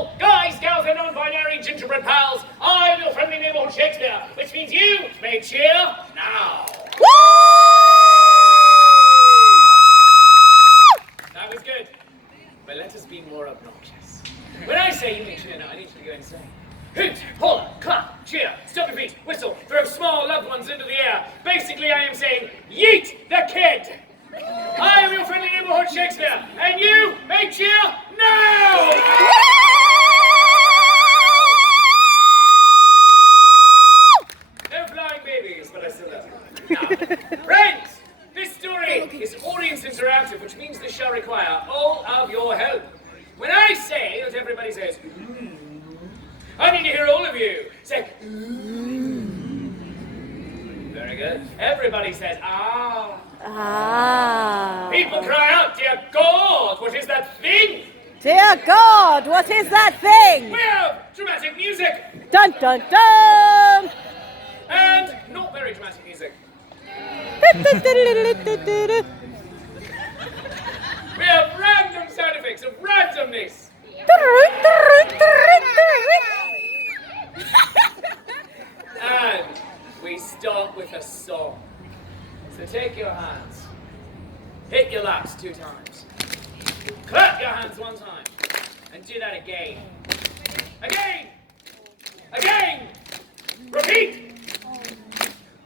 all, guys, gals, and non-binary gingerbread pals, I'm your friendly neighborhood Shakespeare, which means you may cheer now. That was good, but let us be more obnoxious. When I say you may cheer now, I need you to go and say, hoot, holler, clap, cheer, stomp your feet, whistle, throw small loved ones into the air. Basically, I am saying, yeet the kid. I am your friendly neighborhood Shakespeare, and you may cheer now! No flying babies, but I still love you. Now, friends, this story is audience interactive, which means this shall require all of your help. When I say that everybody says, I need to hear all of you say, very good. Everybody says, ah. Ah. People cry out, dear God, what is that thing? Dear God, what is that thing? We have dramatic music. Dun dun dun! And not very dramatic music. We have random sound effects of randomness. And we start with a song. So take your hands, hit your laps 2 times, clap your hands 1 time, and do that again. Again! Again! Repeat!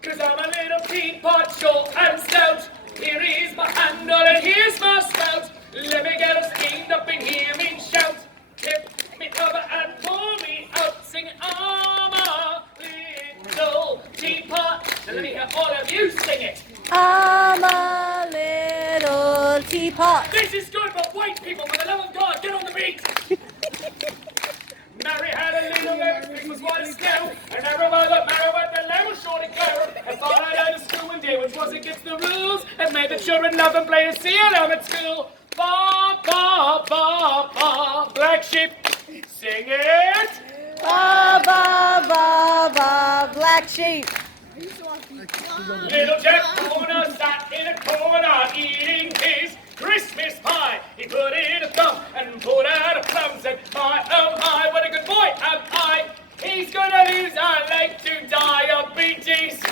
'Cause I'm a little teapot, short and stout. Here is my handle and here's my spout. Let me get us steamed up and hear me shout. Tip me over and pour me out. Sing I'm a little teapot. Now let me hear all of you sing it. I'm a little teapot. This is good, but white people, for the love of God, get on the beat. Mary had a little lamb, which was white as snow. And everybody that Mary went the lamb was short and go. And thought I'd out of school one day, which was against the rules. And made the children love and play a CLM at school. Ba, ba, ba, ba, black sheep, sing it. Ba ba ba ba, black sheep. Little Jack Horner sat in a corner eating his Christmas pie. He put in a thumb and pulled out a plum. Said, my, oh my, what a good boy am I. He's gonna lose a leg to diabetes.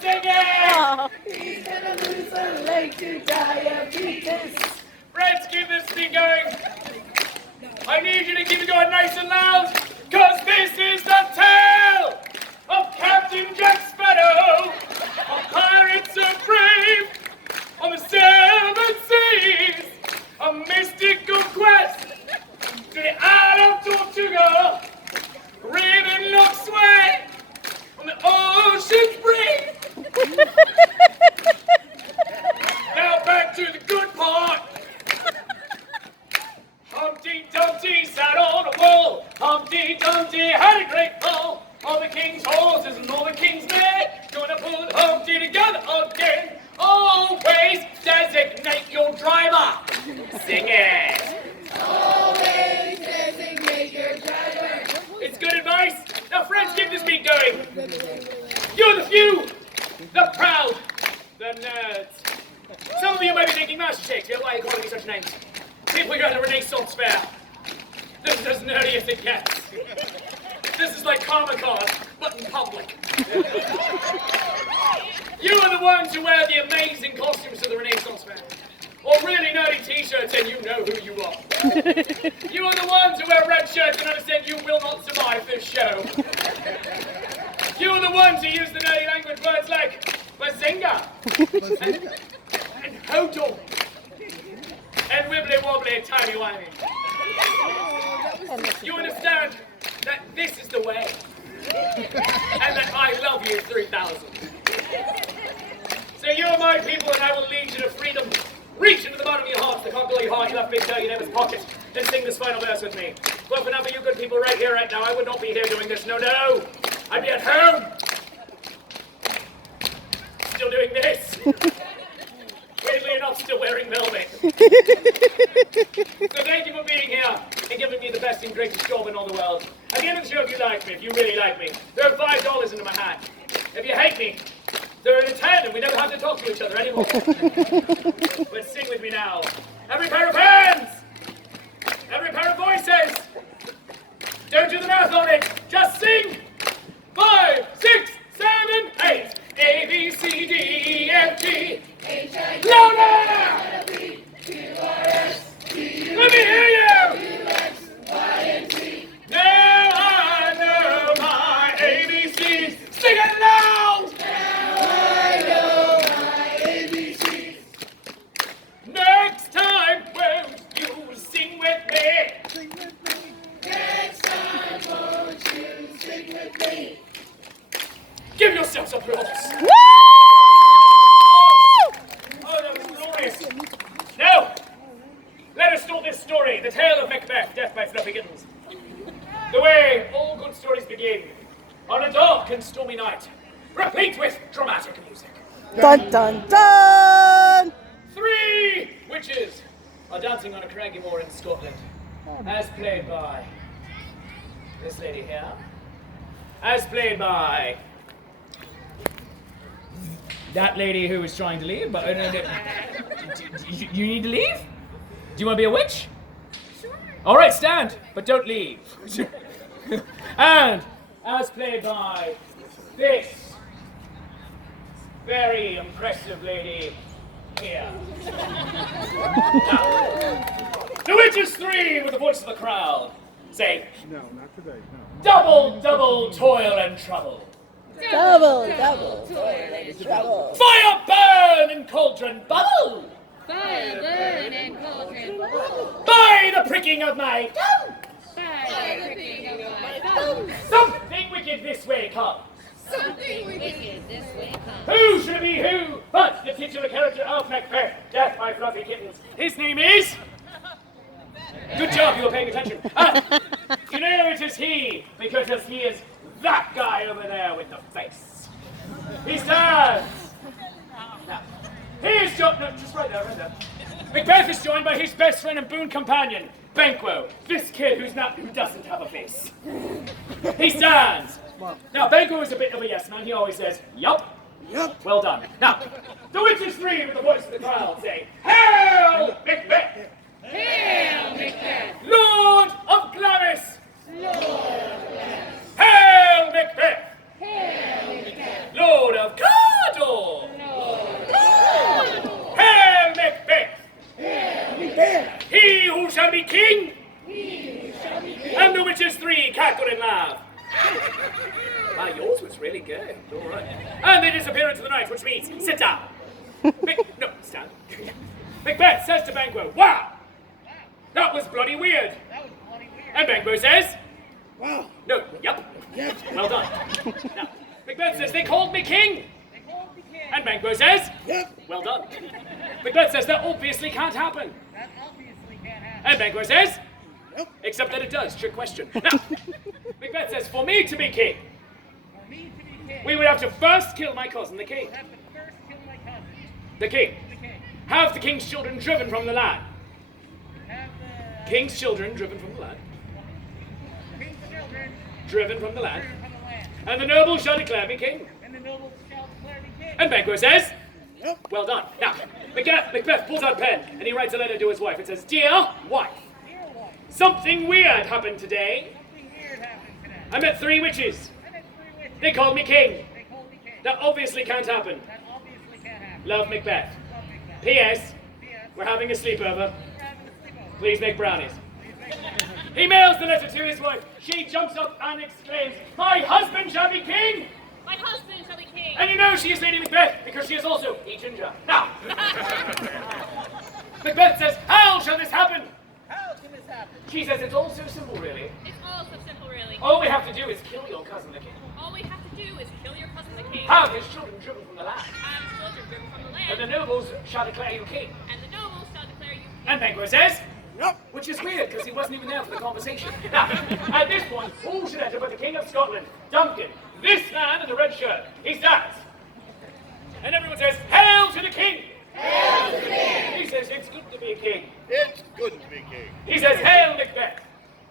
Sing it! Oh. He's gonna lose a leg to diabetes. Friends, keep this thing going. I need you to keep it going nice and loud, cause this is the tale of Captain Jack Sparrow, of pirates so brave, on the 7 seas, a mystical quest to the Isle of Tortuga, Raven looks away on the ocean's brink. Now back to the good part. Humpty Dumpty sat on a wall. Humpty Dumpty had a great fall. All the king's horses and all the king's men gonna put Humpty together again. Always designate your driver. Sing it. Always designate your driver. It's good advice. Now, friends, keep this beat going. You're the few, the proud, the nerds. Some of you might be thinking, Master Shakespeare, why are you calling me such names? People you're at a Renaissance fair. This is as nerdy as it gets. This is like Comic-Con, but in public. You are the ones who wear the amazing costumes to the Renaissance fair. Or really nerdy t-shirts and you know who you are. You are the ones who wear red shirts and understand you will not survive this show. You are the ones who use the nerdy language words like bazinga and hodl and wibbly wobbly and timey wimey. You understand that this is the way and that I love you 3000. So you are my people and I will lead you to freedom. Reach into the bottom of your hearts, the conquer your heart, you left big toe, you neighbor's pocket, and sing this final verse with me. Well, for number you good people right here, right now, I would not be here doing this, no. I'd be at home. Still doing this. Weirdly enough, still wearing velvet. So thank you for being here and giving me the best and greatest job in all the world. At the end of the show, if you like me, if you really like me, throw $5 into my hat. If you hate me, throw in a 10 and we never have to talk to each other anymore. But sing with me now. Every pair of hands! Every pair of voices! That's applause. Woo! Oh, that was glorious. Now, let us start this story, the tale of Macbeth, death by Fluffy Kittens. The way all good stories begin, on a dark and stormy night, replete with dramatic music. Dun dun dun! 3 witches are dancing on a craggy moor in Scotland, as played by this lady here, as played by that lady who was trying to leave, but you need to leave? Do you want to be a witch? Sure. All right, stand, but don't leave. And as played by this very impressive lady here. Now, the witches 3 with the voice of the crowd say, No, not today, no. double, double toil and trouble. Double, double, toil and trouble. Fire burn and cauldron bubble. Fire burn and cauldron bubble. By the pricking of my thumb. By the pricking of my thumb. Something wicked this way comes. Something wicked this way comes. Who should it be who but the titular character of Macbeth, death by Fluffy Kittens? His name is... Good job, you were paying attention. You know it is he, because he is that guy over there with the face. He stands. Now, here's John... No, just right there, right there. Macbeth is joined by his best friend and boon companion, Banquo, this kid who doesn't have a face. He stands. Now, Banquo is a bit of a yes man. He always says, yup. Yep. Well done. Now, the witches 3 with the voice of the crowd say, Hail Macbeth! Hail Macbeth! Lord of Glamis! Lord of Glamis! Hail Macbeth! Hail Macbeth! Lord of Cawdor! Lord of Cawdor! Hail Macbeth! Hail Macbeth! He who shall be king! He who shall be king! And the witches 3 cackle and laugh. Yours was really good. All right. And they disappear into the night, which means sit down. No, stand. Macbeth says to Banquo, wow! That was bloody weird. And Banquo says, Wow. no, yup. Yep. Well done. Now, Macbeth says, they called me king. And Banquo says, Yep. well done. Macbeth says, that obviously can't happen. And Banquo says, Yep. except that it does. Trick question. Now, Macbeth says, for me to be king, we would have to first kill my cousin, the king. The king. Have the king's children driven from the land. King's children driven from the land. Driven from the land. And the nobles shall declare me king. And Banquo says, Yep. well done. Now, Macbeth pulls out a pen and he writes a letter to his wife. It says, Dear wife, something weird happened today. I met 3 witches. They called me king. That obviously can't happen. Love, Macbeth. P.S. We're having a sleepover. Please make brownies. He mails the letter to his wife. She jumps up and exclaims, my husband shall be king! My husband shall be king. And you know she is Lady Macbeth because she is also a ginger. Now, Macbeth says, how shall this happen? How can this happen? She says, it's all so simple, really. It's all so simple, really. All we have to do is kill your cousin, the king. All we have to do is kill your cousin, the king. Have his children driven from the land. Have children driven from the land. And the nobles shall declare you king. And the nobles shall declare you king. And Banquo says, Yep. which is weird because he wasn't even there for the conversation. Now, at this point, who should enter but the King of Scotland, Duncan, this man in the red shirt. He stands. And everyone says, Hail to the king! Hail to the king! He says, it's good to be a king. It's good to be king. He says, Hail Macbeth,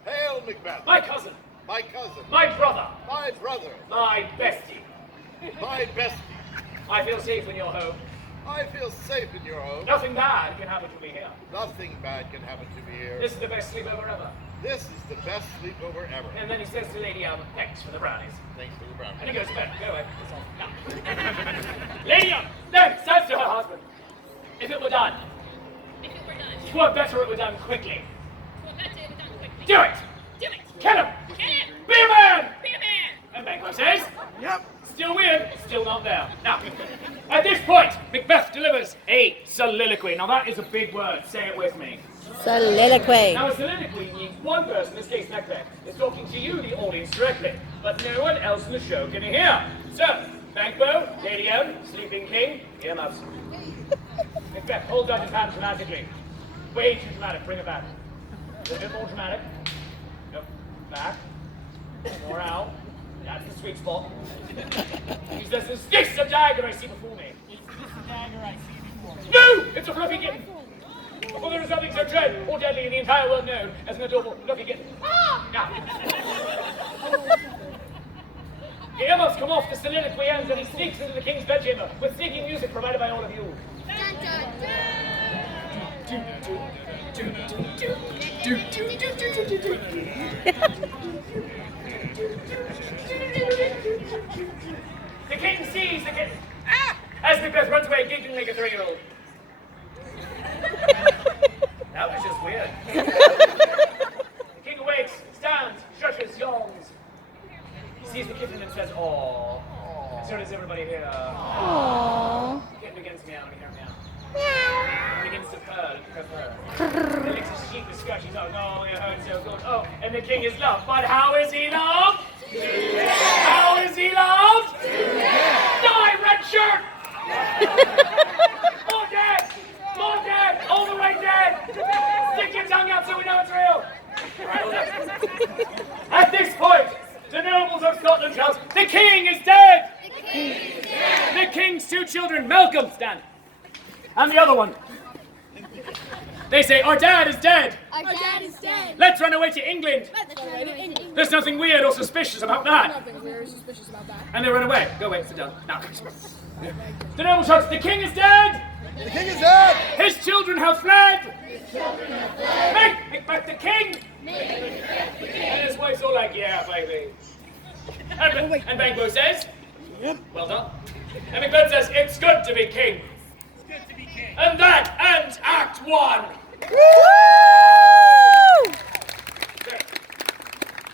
Hail Macbeth, my cousin, my cousin, my brother, my brother, my bestie. my bestie. I feel safe in your home. I feel safe in your home. Nothing bad can happen to me here. Nothing bad can happen to me here. This is the best sleepover ever. This is the best sleepover ever. And then he says to Lady Anne, thanks for the brownies. Thanks for the brown. And he goes to bed. Go away. That's all. No. Lady Anne then says to her husband, if it were done, If it were done, twere better it were done quickly. we'll bet it was done quickly. Do it! Do it! Kill him! Kill him! Be a man! Be a man! And Banquo says, Yep. still weird, still not there. Now, at this point, Macbeth delivers a soliloquy. Now that is a big word, say it with me. Soliloquy. Now a soliloquy means one person, in this case Macbeth, is talking to you, the audience, directly, but no one else in the show can hear. So, Banquo, Lady M, Sleeping King, earmuffs. Macbeth, hold up his hand dramatically. Way too dramatic, bring it back. A little bit more dramatic. Nope, back. More out. That's the sweet spot. Use this a dagger I see before me. Is this a dagger I see before me? No! It's a fluffy kitten! Before there is nothing so dread or deadly in the entire world known as an adorable fluffy kitten. Ah! Now. The earmuffs come off, the soliloquy ends, and he sneaks into the king's bedchamber with sneaking music provided by all of you. The king sees the kitten as Macbeth runs away giggling like a 3-year-old. That was just weird. The king awakes, stands, stretches, yawns. He sees the kitten and says, "Aww." And so does everybody here. Aww. The kitten begins to meow, meow, meow. He begins to purr. He licks his cheek with scratchy tongue. Oh, it hurts so good. Oh, and the king is loved. But how is he loved? How is he loved? Die, red shirt! More dead! More dead! All the way dead! Stick your tongue out so we know it's real! Right, hold up. At this point, the nobles of Scotland shout, "The king is dead!" The king's 2 children, Malcolm, stand, and the other one. They say, "Our dad is dead. Our dad is dead. Let's run away to England. There's nothing weird or suspicious about that." Nothing weird or suspicious about that. And they run away. Go away, sit down. Now. The noble shouts, "The king is dead! The king is dead! His children have fled! Make Macbeth the king!" And his wife's all like, "Yeah, baby." And Banquo says, "Well done." And Macbeth says, "It's good to be king." It's good to be king. And that ends Act 1. So,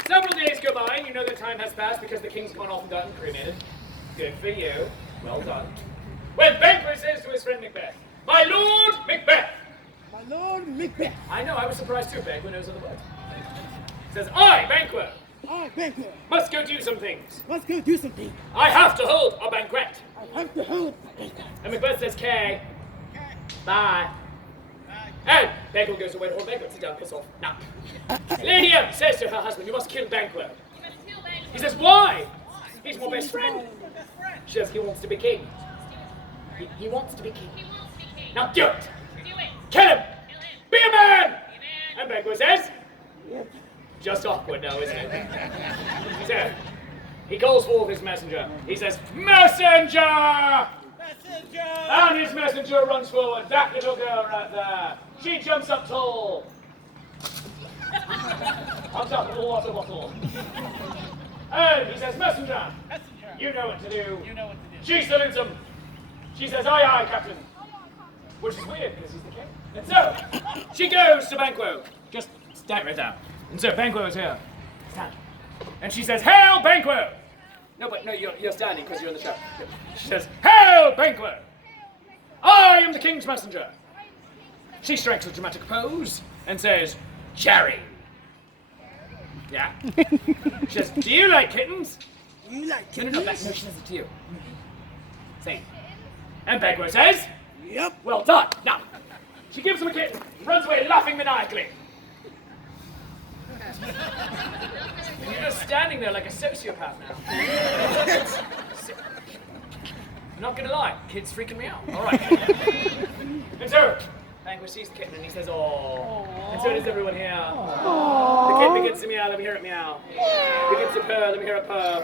several days go by, and you know that time has passed because the king's gone off and gotten cremated. Good for you. Well done. When Banquo says to his friend Macbeth, "My Lord Macbeth." My Lord Macbeth. I know, I was surprised too. Banquo knows other words. He says, "I, Banquo, Oh, Banquo. must go do some things. Let's go do something. I have to hold a banquet." I have to hold. And Macbeth says, "K. Bye." And Banquo goes away to hold Banquo. Sit down, piss off. Now. Lady M says to her husband, "You must kill Banquo." He says, "Why? He's my best friend." She says, "He wants to be king." He wants to be king. Now do it. Kill him. Be a man. And Banquo says, just awkward now, isn't it? So, he calls forth his messenger. He says, "Messenger!" Messenger! And his messenger runs forward. That little girl right there. She jumps up tall. Jumps up with a water bottle. And he says, "Messenger, Messenger! you know what to do." You know what to do. She salutes him. She says, "Aye, aye, Captain." Which is weird, because he's the king. And so, she goes to Banquo. Just stand right down. And so, Banquo is here. Stand. And she says, "Hail, Banquo!" No, but no, you're standing because you're in the show. She says, "Hail, Banquo! I am the king's messenger." She strikes a dramatic pose and says, "Cherry." Yeah. She says, "Do you like kittens?" You like No, kittens? no, she says it to you. Say. And Banquo says, Yep. "Well done." Now, she gives him a kitten, runs away laughing maniacally. You're just standing there like a sociopath now. I'm not gonna lie, kid's freaking me out. All right. And so, Banquo sees the kitten and he says, "Oh." And so does everyone here. The kitten begins to meow, let me hear it meow. Begins to purr, let me hear it purr.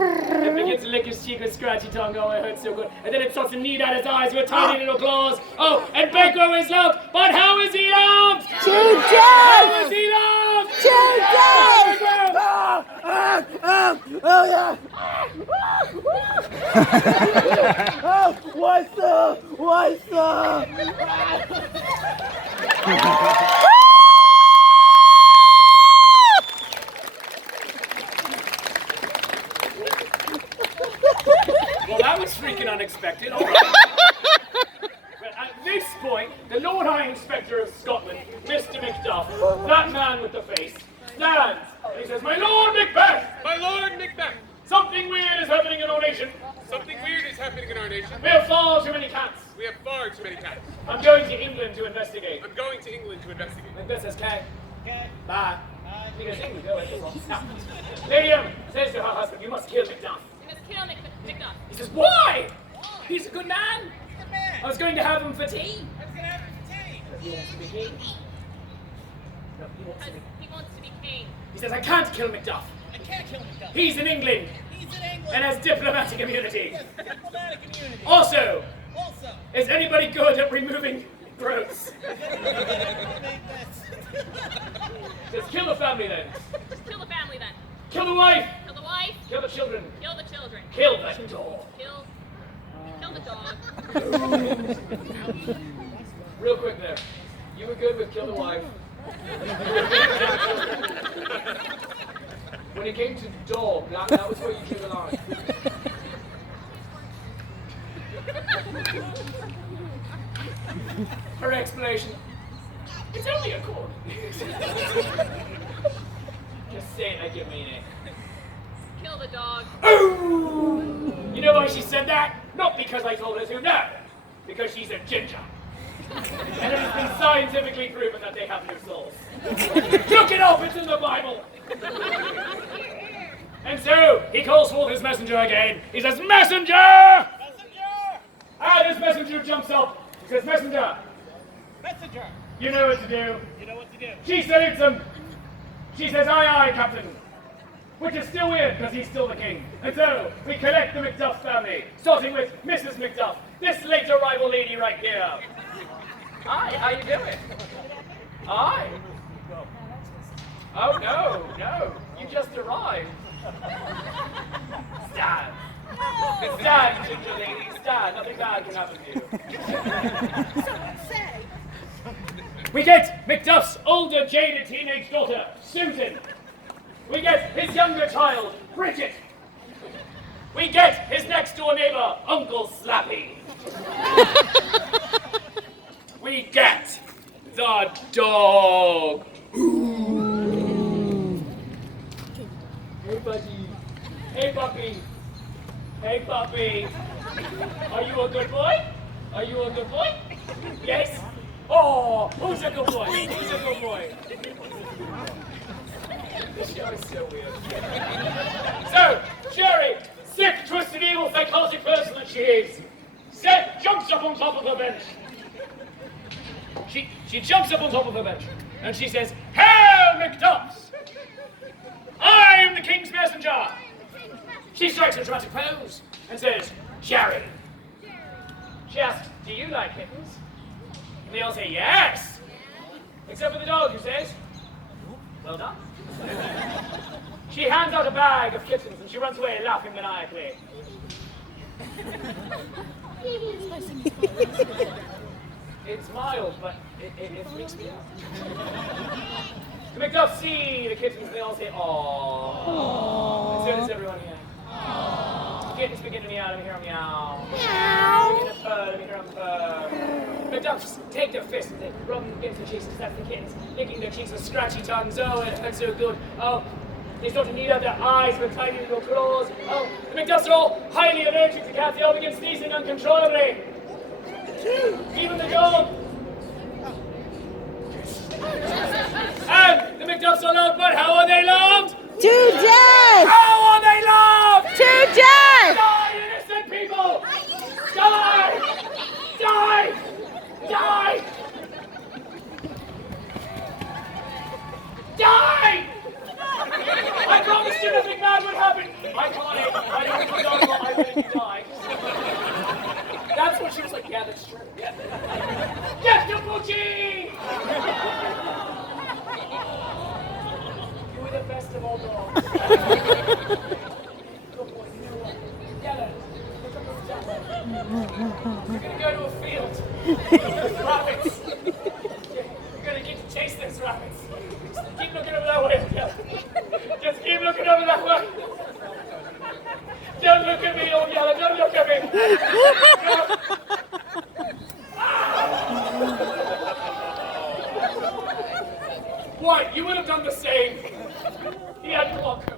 It begins to lick his cheek with scratchy tongue, oh, it hurts so good. And then it starts to knead out his eyes with tiny little claws. Oh, and Banquo is loved, but how is he loved? To How death! is he loved? To death! Oh, yeah. Oh, what's up? What's up? Well, that was freaking unexpected. All right. But at this point, the Lord High Inspector of Scotland, Mr. Macduff, that man with the face, stands and he says, "My Lord Macbeth! My Lord Macbeth, Something weird is happening in our nation. something weird is happening nation. We have far too many cats. We have far too many cats. I'm going to England to investigate. I'm going to England to investigate. Macbeth says, "Okay, Okay. bye." Because England go ahead. Lady says to her husband, "You must kill Macduff." You must kill Macduff. He says, "Why? He's a good man. Good man. I was going to have him for tea." I was gonna have it for tea. He wants to be king. No, he wants to Because be. he wants to be king. He says, "I can't kill Macduff. I can't kill Macduff. He's in England He's in England. and has diplomatic immunity. Yes, diplomatic immunity. Also, Also, is anybody good at removing growths?" make this. Just kill the family then. Just kill the family then. Kill the wife. Kill the wife. Kill the children. Kill the children. Kill the dog. Kill the dog. Real quick there. You were good with kill the wife. When it came to dog, that was where you drew the line. Her explanation. It's only a chord. Just say it like you mean it. Kill the dog. Ooh! You know why she said that? Not because I told her to, no. Because she's a ginger. And it has been scientifically proven that they have no souls. Look it up, it's in the Bible. And so, he calls forth his messenger again. He says, "Messenger!" Messenger! And his messenger jumps up. He says, "Messenger, Messenger! you know what to do." You know what to do. She salutes him. She says, "Aye, aye, Captain." Which is still weird, because he's still the king. And so, we collect the Macduff family, starting with Mrs. Macduff, this late arrival lady right here. Hi, how you doing? Hi. Oh, no, you just arrived. Stand. Stand, ginger lady, stand. Nothing bad can happen to you. We get Macduff's older, jaded teenage daughter, Susan. We get his younger child, Bridget. We get his next door neighbor, Uncle Slappy. We get the dog. Hey, buddy. Hey, puppy. Hey, puppy. Are you a good boy? Are you a good boy? Yes? Oh, who's a good boy? Who's a good boy? This show is so weird. So, Sherry, sick, twisted, evil, psychotic person that she is, jumps up on top of her bench. She jumps up on top of her bench, and she says, "Hail, Macduffs! I am the king's messenger." She strikes a dramatic pose and says, "Sherry." She asks, "Do you like kittens?" And they all say, "Yes!" Except for the dog, who says, "Well done." She hands out a bag of kittens and she runs away laughing maniacally. It's mild, but it freaks me out. The Macduffs see the kittens and they all say, "Aww." And so does everyone here. The kittens begin to meow, let me hear them meow. Begin to purr, let me hear them purr. Macduffs take their fists and they rub them against their cheeks because that's the kittens. Licking their cheeks with scratchy tongues. Oh, it hurts so good. Oh, they start to knead out their eyes with tiny little claws. Oh, the Macduffs are all highly allergic to cats. They all begin sneezing uncontrollably. Even the dog. And the Macduffs are loved, but how are they loved? To death! How are they loved? To death! Die, innocent people! Die! Die! Die! Die! I promised you nothing bad would happen. I caught it. I don't know I really die. That's what she was like. Yeah, that's true. Yeah. Death to Poochie! You were the best of all dogs. Good boy, you know what? Yellow, look up at the top. You're gonna go to a field with rabbits. You're gonna get to chase those rabbits. Just keep looking over that way. Just keep looking over that way. Don't look at me, old Yellow. Don't look at me. What? You would have done the same. He had glaucoma.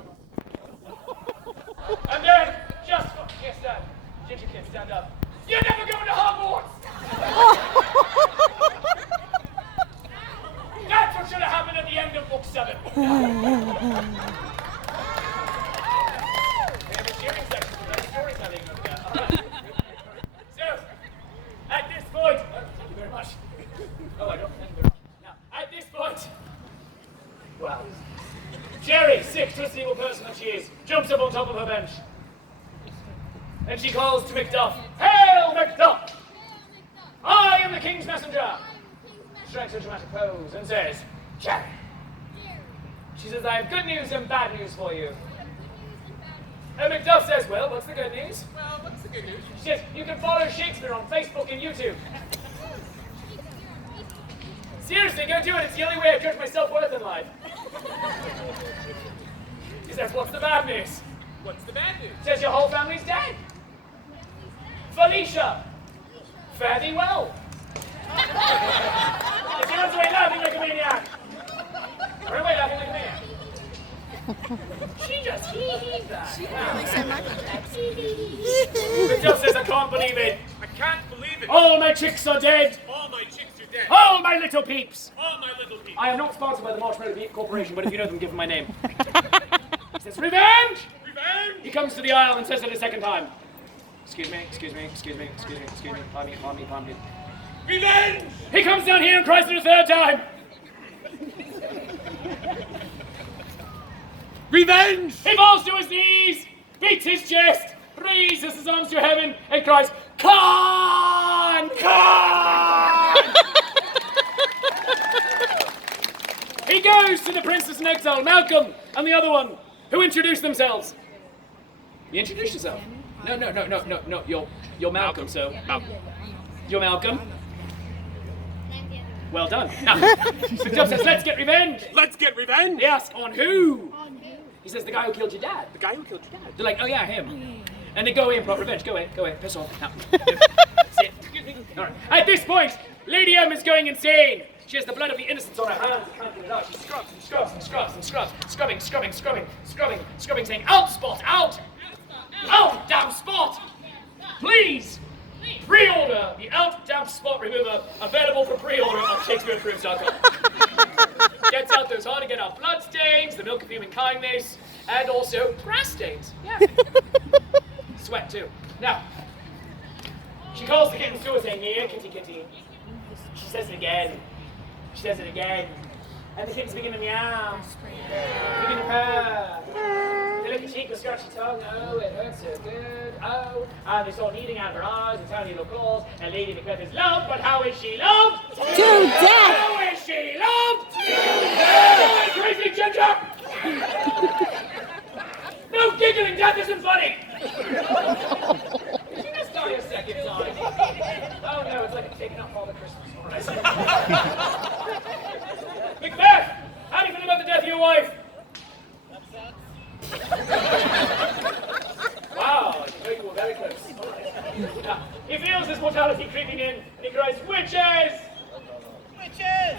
And then, just for... Yes, Dad. Ginger kid, stand up. jumps up on top of her bench. And she calls to Macduff, "Hail, Macduff! I am the king's messenger!" Strikes her dramatic pose and says, "Jerry." She says, "I have good news and bad news for you." And Macduff says, "Well, what's the good news?" Well, what's the good news? She says, "You can follow Shakespeare on Facebook and YouTube." Seriously, go do it. It's the only way I judge my self-worth in life. He says, "What's the bad news?" What's the bad news? She says, "Your whole family's dead." Felicia, fare thee well. If he runs away laughing like a maniac. Run away laughing like a maniac. She just hee-heed that. Macduff says, "I can't believe it. I can't believe it. All my chicks are dead. All my chicks are dead. All my little peeps." All my little people. I am not sponsored by the Marshmallow Peep Corporation, but if you know them, give them my name. He says, "Revenge!" Revenge! He comes to the aisle and says it a second time. Excuse me, excuse me, excuse me, excuse me, excuse me, pardon me, pardon me. Revenge! He comes down here and cries it a third time. Revenge! He falls to his knees, beats his chest, raises his arms to heaven, and cries, "Khan! Khan!" He goes to the princess in exile, Malcolm, and the other one, who introduce themselves. You introduce yourself. No. You're Malcolm, so. Malcolm. You're Malcolm. Well done. Now, Macduff says, "Let's get revenge." Let's get revenge! They ask, "On who?" He says, "The guy who killed your dad." The guy who killed your dad. They're like, "Oh yeah, him." And they go away and plot revenge. Go away, piss off. Now. Sit. All right. At this point, Lady M is going insane. She has the blood of the innocents on her hands and can't get it out. She scrubs and scrubs and scrubs and scrubs, scrubbing, saying, "Out, Spot, out! Out, damn Spot! Please, pre-order the Out Damp Spot Remover, available for pre-order on ShakespeareProofs.com. Gets out those hard to get out blood stains, the milk of human kindness, and also grass stains. Yeah. Sweat too. Now, she calls the kittens to her saying, "Here, kitty, kitty." She says it again. She says it again. And the kittens begin to meow. Begin to purr. They look at cheek with scratchy tongue. Oh, it hurts so good. Oh. And they start eating out of her eyes and tiny little claws. And Lady Macbeth is loved, but how is she loved? To death! How is she loved? To death! Crazy ginger! No giggling, death isn't funny! Did you just die a second time? Oh no, it's like taking up all the Christmas ornaments. Macbeth! How do you feel about the death of your wife? Wow, you were very close. Now, he feels his mortality creeping in, and he cries, "Witches! Witches!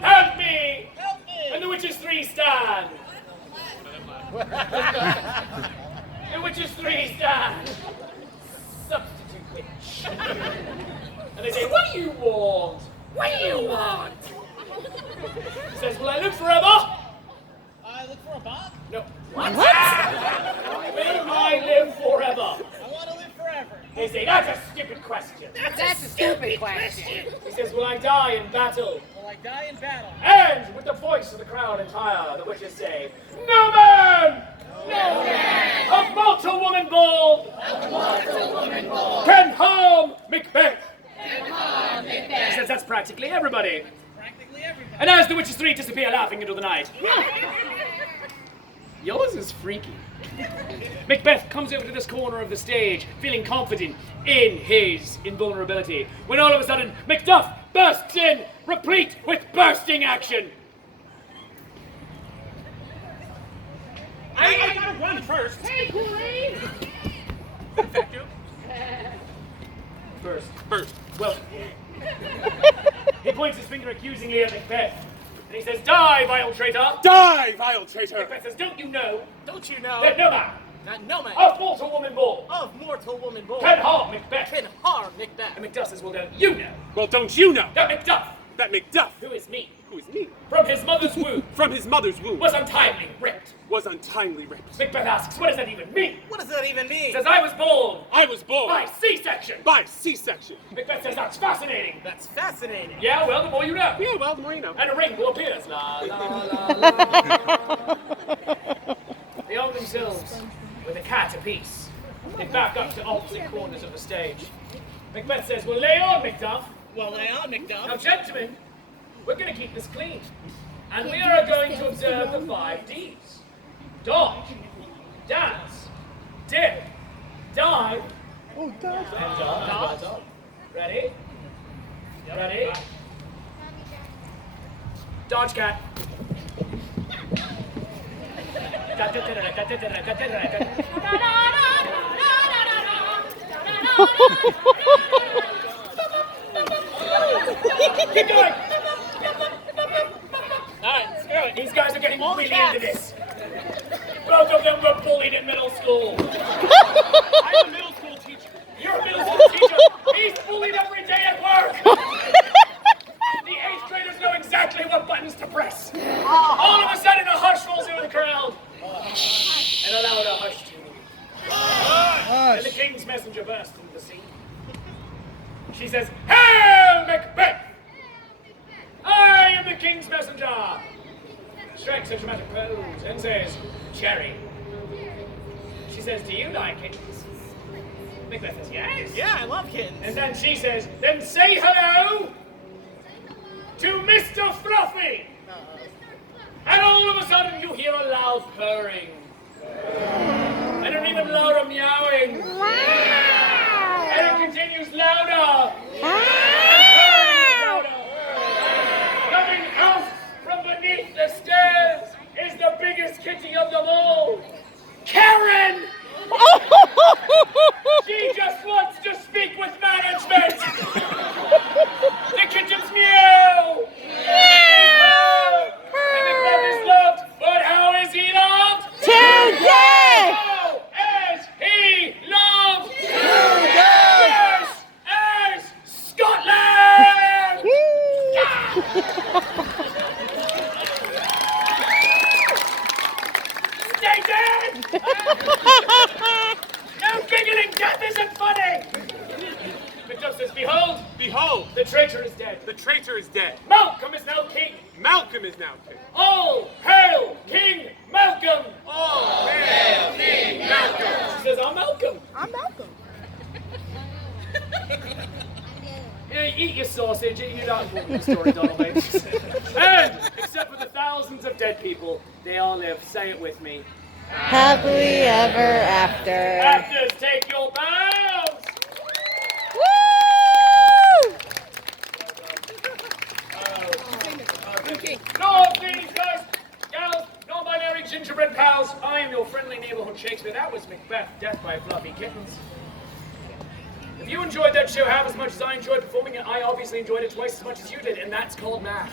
Help me!" Help me! And the witches three stand. The witches three stand. Substitute witch. And they say, "What do you want? What do you want?" He says, "Will I live forever?" I look for a bomb? No. What? Will I live forever? I want to live forever. They say, "That's a stupid question." That's a stupid question. He says, "Will I die in battle?" Will I die in battle? And with the voice of the crowd entire, the witches say, "No man! No man! Of mortal woman born! Of mortal woman born! Can harm Macbeth!" Can harm Macbeth! He says, "That's practically everybody." Practically everybody. And as the witches three disappear laughing into the night. Yours is freaky. Macbeth comes over to this corner of the stage, feeling confident in his invulnerability, when all of a sudden, Macduff bursts in, replete with bursting action. I gotta run first. Hey, Kool-Aid! Thank you. First. Well, he points his finger accusingly at Macbeth, and he says, "Die, vile traitor!" Die, vile traitor! Macbeth says, "Don't you know Don't you know that no man that no man of mortal woman born of mortal woman born can harm Macbeth?" can harm Macbeth? And Macduff says, "Well, don't you know Well, don't you know that Macduff, that Macduff, who is me, who is me, from his mother's womb, from his mother's womb, was untimely ripped?" was untimely ripped? Macbeth asks, "What does that even mean?" What does that even mean? He says, "I was born I was born by C-section." by C-section. Macbeth says, "That's fascinating." That's fascinating. Yeah, well, the more you know. Yeah, well, the more you know. And a ring will appear. La, la, la, la. The They arm themselves with a cat apiece. They back up to opposite corners of the stage. Macbeth says, well, lay on, Macduff. Well, lay on, McDuff. Now, gentlemen, we're going to keep this clean. And we are going to observe the 5 Ds. Dodge, dance, dip, dive, and dodge. Ready? Ready? Dodge cat. Keep going. Alright, screw it. These guys are getting really into this. Both of them were bullied in middle school. I'm a middle school teacher. You're a middle school teacher. He's bullied every day at work. The 8th graders know exactly what buttons to press. All of a sudden, a hush falls over the crowd. And allowed a hush to move. And the king's messenger burst into the scene. She says, "Hail, Macbeth! I am the king's messenger." Strikes a dramatic pose and says, "Cherry." She says, "Do you like it?" Macbeth says, "Yes." Yeah, I love kittens. And then she says, "Then say hello to Mr. Fluffy." And all of a sudden you hear a loud purring. And an even louder meowing. And it continues louder. And purring louder. Coming out from beneath the stairs is the biggest kitty of them all. Karen! She just wants to speak with management. The kitchen's meow. And Macbeth is loved, but how is he loved? Today! How is he loved? Today! Yes, as Scotland! Stay dead! No giggling, death isn't funny! Macduff says, "Behold, Behold, the traitor is dead. the traitor is dead. Malcolm is now king. Malcolm is now king. All hail King Malcolm!" All hail King Malcolm. She says, "I'm Malcolm." I'm Malcolm. Yeah, eat your sausage. You're not important in the story, Donald, mate. And, except for the thousands of dead people, they all live. Say it with me. Happily ever after. Actors, take your bows! Woo! Lord, ladies, guys, gals, non-binary gingerbread pals, I am your friendly neighborhood Shakespeare. That was Macbeth, Death by Fluffy Kittens. If you enjoyed that show half as much as I enjoyed performing it, I obviously enjoyed it twice as much as you did, and that's called math.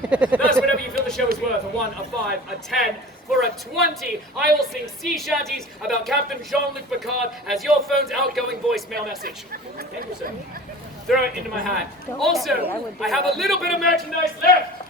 Thus, whatever you feel the show is worth, a 1, a 5, a 10, for a 20, I will sing sea shanties about Captain Jean-Luc Picard as your phone's outgoing voicemail message. Thank you, sir. Throw it into my hand. Also, I have a little bit of merchandise left.